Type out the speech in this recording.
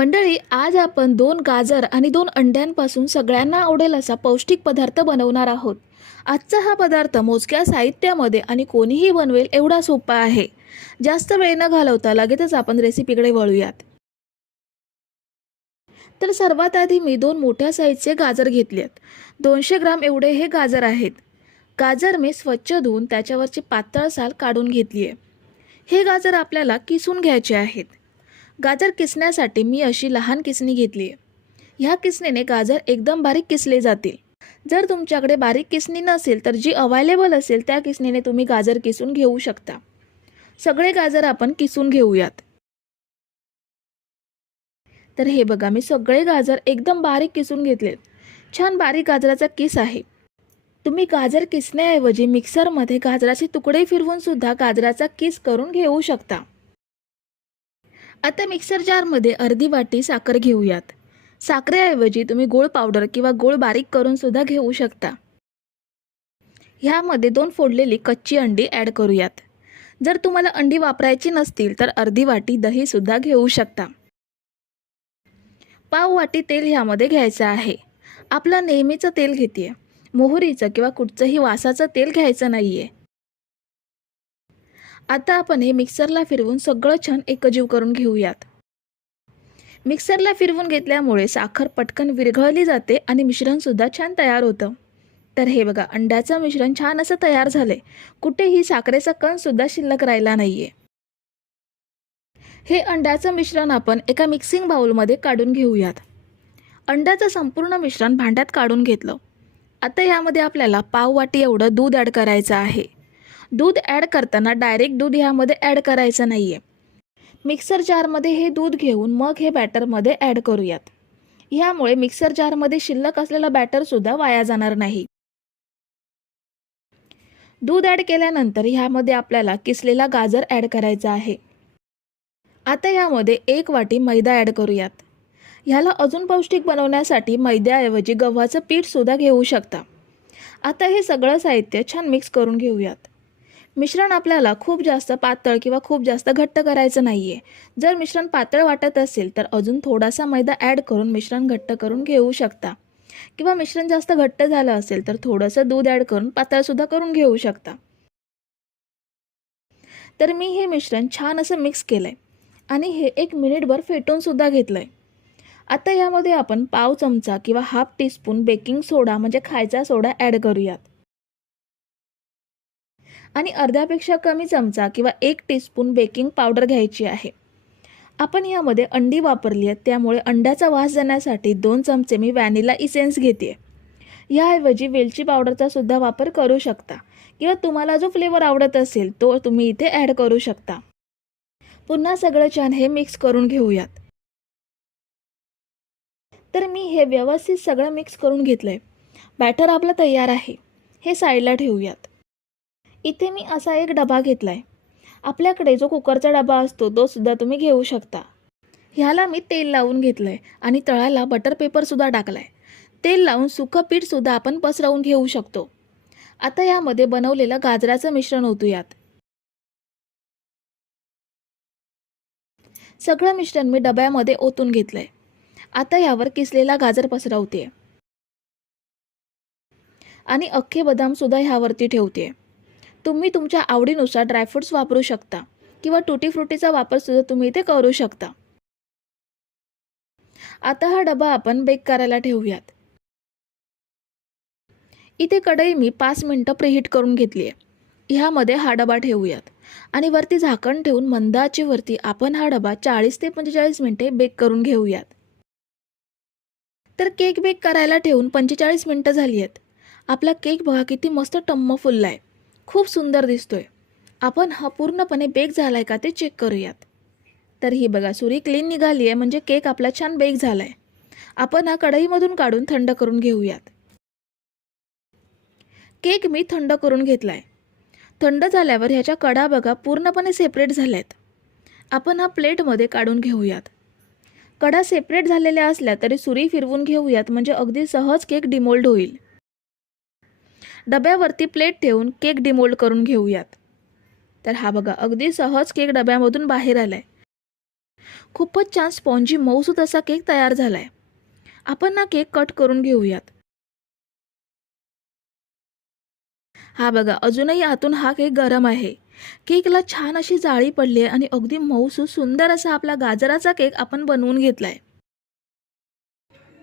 मंडळी आज आपण दोन गाजर आणि दोन अंड्यांपासून सगळ्यांना आवडेल असा पौष्टिक पदार्थ बनवणार आहोत. आजचा हा पदार्थ मोजक्या साहित्यामध्ये आणि कोणीही बनवेल एवढा सोपा आहे. जास्त वेळ न घालवता लगेचच आपण रेसिपीकडे वळूयात. तर सर्वात आधी मी दोन मोठ्या साईजचे गाजर घेतले आहेत दोनशे ग्राम एवढे हे गाजर आहेत. गाजर मी स्वच्छ धुवून त्याच्यावरची पातळ साल काढून घेतली आहे हे गाजर आपल्याला किसून घ्यायचे आहेत. गाजर किसण्यासाठी मी अशी लहान किसणी घेतली. आहे ह्या किसणीने गाजर एकदम बारीक किसले जातील. जर तुमच्याकडे बारीक किसणी नसेल तर जी अवायलेबल असेल त्या किसणीने तुम्ही गाजर किसून घेऊ शकता. सगळे गाजर आपण किसून घेऊयात. तर हे बघा मी सगळे गाजर एकदम बारीक किसून घेतलेत. छान बारीक गाजराचा किस आहे. तुम्ही गाजर किसण्याऐवजी मिक्सरमध्ये गाजराचे तुकडे फिरवून सुद्धा गाजराचा किस करून घेऊ शकता. आता मिक्सर जारमध्ये अर्धी वाटी साखर घेऊयात. साखरेऐवजी तुम्ही गोळ पावडर किंवा गोळ बारीक करून सुद्धा घेऊ शकता. ह्यामध्ये दोन फोडलेली कच्ची अंडी ॲड करूयात. जर तुम्हाला अंडी वापरायची नसतील तर अर्धी वाटी दहीसुद्धा घेऊ शकता. पाव वाटी तेल ह्यामध्ये घ्यायचं आहे. आपलं नेहमीचं तेल घेते मोहरीचं किंवा कुठचंही वासाचं तेल घ्यायचं नाही आहे आता आपण हे मिक्सरला फिरवून सगळं छान एकजीव करून घेऊयात. मिक्सरला फिरवून घेतल्यामुळे साखर पटकन विरघळली जाते आणि मिश्रणसुद्धा छान तयार होतं. तर हे बघा अंड्याचं मिश्रण छान असं तयार झाले कुठेही साखरेचा कणसुद्धा शिल्लक राहिला नाहीये. हे अंड्याचं मिश्रण आपण एका मिक्सिंग बाउलमध्ये काढून घेऊयात. अंड्याचं संपूर्ण मिश्रण भांड्यात काढून घेतलं. आता यामध्ये आपल्याला पाव वाटी एवढं दूध ॲड करायचं आहे. दूध ॲड करताना डायरेक्ट दूध ह्यामध्ये ॲड करायचं नाही आहे मिक्सर जारमध्ये हे दूध घेऊन मग हे बॅटरमध्ये ॲड करूयात. ह्यामुळे मिक्सर जारमध्ये शिल्लक असलेलं बॅटरसुद्धा वाया जाणार नाही. दूध ॲड केल्यानंतर ह्यामध्ये आपल्याला किसलेला गाजर ॲड करायचा आहे. आता यामध्ये एक वाटी मैदा ॲड करूयात. ह्याला अजून पौष्टिक बनवण्यासाठी मैद्याऐवजी गव्हाचं पीठसुद्धा घेऊ शकता. आता हे सगळं साहित्य छान मिक्स करून घेऊयात. मिश्रण आपल्याला खूप जास्त पातळ किंवा खूप जास्त घट्ट करायचं नाही आहे जर मिश्रण पातळ वाटत असेल तर अजून थोडासा मैदा ॲड करून मिश्रण घट्ट करून घेऊ शकता. किंवा मिश्रण जास्त घट्ट झालं असेल तर थोडंसं दूध ॲड करून पातळसुद्धा करून घेऊ शकता. तर मी हे मिश्रण छान असं मिक्स केलं आहे आणि हे एक मिनिटभर फेटूनसुद्धा घेतलं आहे आता यामध्ये आपण पाव चमचा किंवा हाफ टीस्पून बेकिंग सोडा म्हणजे खायचा सोडा ॲड करूयात. आणि अर्ध्यापेक्षा कमी चमचा किंवा एक टीस्पून बेकिंग पावडर घ्यायची आहे. आपण यामध्ये अंडी वापरली आहेत त्यामुळे अंड्याचा वास जाण्यासाठी दोन चमचे मी व्हॅनिला इसेन्स घेते याऐवजी वेलची पावडरचा सुद्धा वापर करू शकता. किंवा तुम्हाला जो फ्लेवर आवडत असेल तो तुम्ही इथे ॲड करू शकता. पुन्हा सगळं छान हे मिक्स करून घेऊयात. तर मी हे व्यवस्थित सगळं मिक्स करून घेतलं आहे बॅटर आपलं तयार आहे. हे साईडला ठेवूयात. इथे मी असा एक डबा घेतला आहे आपल्याकडे जो कुकरचा डबा असतो तो सुद्धा तुम्ही घेऊ शकता. ह्याला मी तेल लावून घेतलं आहे आणि तळाला बटर पेपरसुद्धा टाकला आहे तेल लावून सुकं पीठसुद्धा आपण पसरवून घेऊ शकतो. आता यामध्ये बनवलेलं गाजराचं मिश्रण ओतूयात. सगळं मिश्रण मी डब्यामध्ये ओतून घेतलं आहे आता यावर किसलेला गाजर पसरवते आणि अख्खे बदामसुद्धा ह्यावरती ठेवते तुम्ही तुमच्या आवडीनुसार ड्रायफ्रुट्स वापरू शकता किंवा टुटी फ्रुटीचा वापरसुद्धा तुम्ही इथे करू शकता. आता हा डबा आपण बेक करायला ठेवूयात. इथे कढई मी पाच मिनटं प्रिहीट करून घेतली आहे. ह्यामध्ये हा डबा ठेवूयात. आणि वरती झाकण ठेवून मंदाची वरती आपण हा डबा चाळीस ते पंचेचाळीस मिनटे बेक करून घेऊयात. तर केक बेक करायला ठेवून पंचेचाळीस मिनटं झाली आहेत. आपला केक बघा किती मस्त टम्म फुलला आहे खूप सुंदर दिसतोय. आपण हा पूर्णपणे बेक झाला आहे का ते चेक करूयात. तर ही बघा सुरी क्लीन निघाली आहे म्हणजे केक आपला छान बेक झाला आहे आपण हा कढईमधून काढून थंड करून घेऊयात. केक मी थंड करून घेतला आहे थंड झाल्यावर ह्याच्या कडा बघा पूर्णपणे सेपरेट झाल्या आहेत आपण हा प्लेटमध्ये काढून घेऊयात. कडा सेपरेट झालेल्या असल्या तरी सुरी फिरवून घेऊयात म्हणजे अगदी सहज केक डिमोल्ड होईल. डब्यावरती प्लेट ठेवून केक डिमोल्ड करून घेऊयात. तर हा बघा अगदी सहज केक डब्यामधून बाहेर आलाय. खूपच छान स्पॉन्जी मऊसूत असा केक तयार झाला आहे आपण ना केक कट करून घेऊयात. हा बघा अजूनही आतून हा केक गरम आहे. केकला छान अशी जाळी पडली आहे आणि अगदी मऊसूत सुंदर असा आपला गाजराचा केक आपण बनवून घेतलाय.